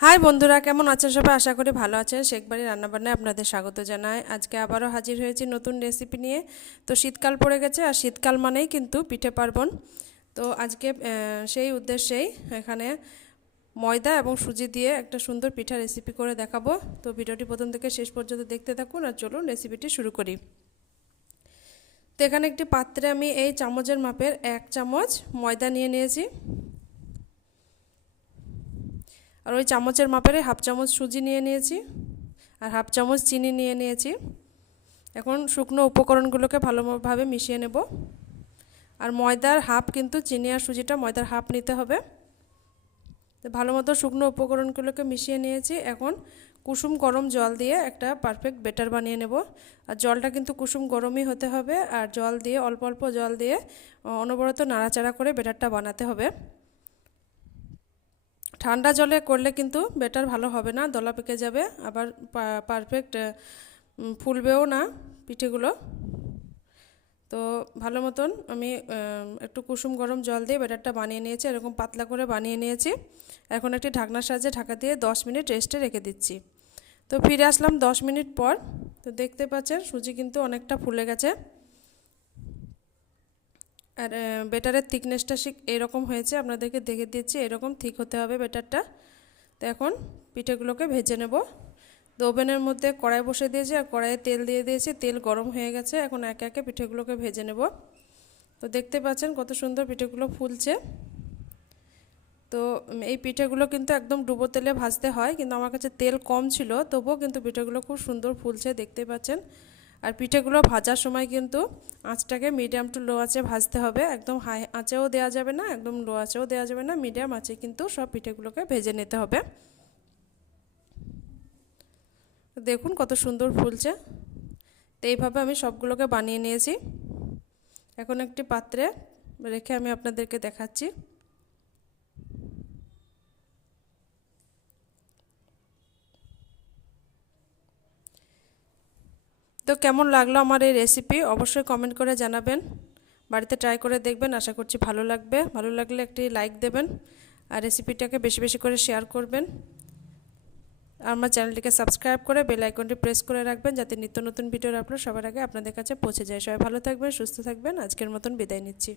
High বন্ধুরা, কেমন আছেন সবাই? আশা করি ভালো আছেন। শেখ বাড়ির রান্নাবান্নায় আপনাদের স্বাগত জানাই। আজকে আবারও হাজির হয়েছি নতুন রেসিপি নিয়ে। তো শীতকাল পড়ে গেছে, আর শীতকাল মানেই কিন্তু পিঠে পার্বণ। তো আজকে সেই উদ্দেশ্যেই এখানে ময়দা এবং সুজি দিয়ে একটা সুন্দর পিঠা রেসিপি করে দেখাবো। তো ভিডিওটি প্রথম থেকে শেষ পর্যন্ত দেখতে থাকুন, আর চলুন রেসিপিটি শুরু করি। তো এখানে একটি পাত্রে আমি এই চামচের মাপের 1 চামচ ময়দা নিয়ে নিয়েছি, আর ওই চামচের মাপের হাফ চামচ সুজি নিয়ে নিয়েছি, আর হাফ চামচ চিনি নিয়ে নিয়েছি। এখন শুকনো উপকরণগুলোকে ভালোভাবে মিশিয়ে নেব। আর ময়দার হাফ কিন্তু চিনি, আর সুজিটা ময়দার হাফ নিতে হবে। তো ভালো মতো শুকনো উপকরণগুলোকে মিশিয়ে নিয়েছি। এখন কুসুম গরম জল দিয়ে একটা পারফেক্ট ব্যাটার বানিয়ে নেব। আর জলটা কিন্তু কুসুম গরমই হতে হবে, আর জল দিয়ে অল্প অল্প জল দিয়ে অনবরত নাড়াচাড়া করে ব্যাটারটা বানাতে হবে। ঠান্ডা জলে করলে কিন্তু ব্যাটার ভালো হবে না, দলা পেকে যাবে, আবার পারফেক্ট ফুলবেও না পিঠেগুলো। তো ভালো মতন আমি একটু কুসুম গরম জল দিয়ে ব্যাটারটা বানিয়ে নিয়েছি, এরকম পাতলা করে বানিয়ে নিয়েছি। এখন একটি ঢাকনার সাহায্যে ঢাকা দিয়ে 10 মিনিট রেস্টে রেখে দিচ্ছি। তো ফিরে আসলাম 10 মিনিট পর। তো দেখতে পাচ্ছেন সুজি কিন্তু অনেকটা ফুলে গেছে, আর ব্যাটারের থিকনেসটা এরকম হয়েছে, আপনাদেরকে দেখে দিচ্ছি। এরকম ঠিক হতে হবে ব্যাটারটা। তো এখন পিঠেগুলোকে ভেজে নেব। তো ওভেনের মধ্যে কড়াই বসে দিয়েছি, আর কড়াইয়ে তেল দিয়ে দিয়েছি। তেল গরম হয়ে গেছে, এখন একে একে পিঠেগুলোকে ভেজে নেব। তো দেখতে পাচ্ছেন কত সুন্দর পিঠেগুলো ফুলছে। তো এই পিঠেগুলো কিন্তু একদম ডুবো তেলে ভাজতে হয়, কিন্তু আমার কাছে তেল কম ছিল, তবুও কিন্তু পিঠেগুলো খুব সুন্দর ফুলছে, দেখতে পাচ্ছেন। আর পিঠেগুলো ভাজার সময় কিন্তু আঁচটাকে মিডিয়াম টু লো আঁচে ভাজতে হবে। একদম হাই আঁচেও দেওয়া যাবে না, একদম লো আঁচেও দেওয়া যাবে না, মিডিয়াম আঁচে কিন্তু সব পিঠেগুলোকে ভেজে নিতে হবে। দেখুন কত সুন্দর ফুলছে। তো এইভাবে আমি সবগুলোকে বানিয়ে নিয়েছি। এখন একটি পাত্রে রেখে আমি আপনাদেরকে দেখাচ্ছি। তো কেমন লাগলো আমার এই রেসিপি অবশ্যই কমেন্ট করে জানাবেন। বাড়িতে ট্রাই করে দেখবেন, আশা করছি ভালো লাগবে। ভালো লাগলে একটি লাইক দেবেন, আর রেসিপিটাকে বেশি বেশি করে শেয়ার করবেন। আর আমার চ্যানেলটিকে সাবস্ক্রাইব করে বেল আইকনটি প্রেস করে রাখবেন, যাতে নিত্য নতুন ভিডিওর আপলোড সবার আগে আপনাদের কাছে পৌঁছে যায়। সবাই ভালো থাকবেন, সুস্থ থাকবেন। আজকের মতন বিদায় নিচ্ছি।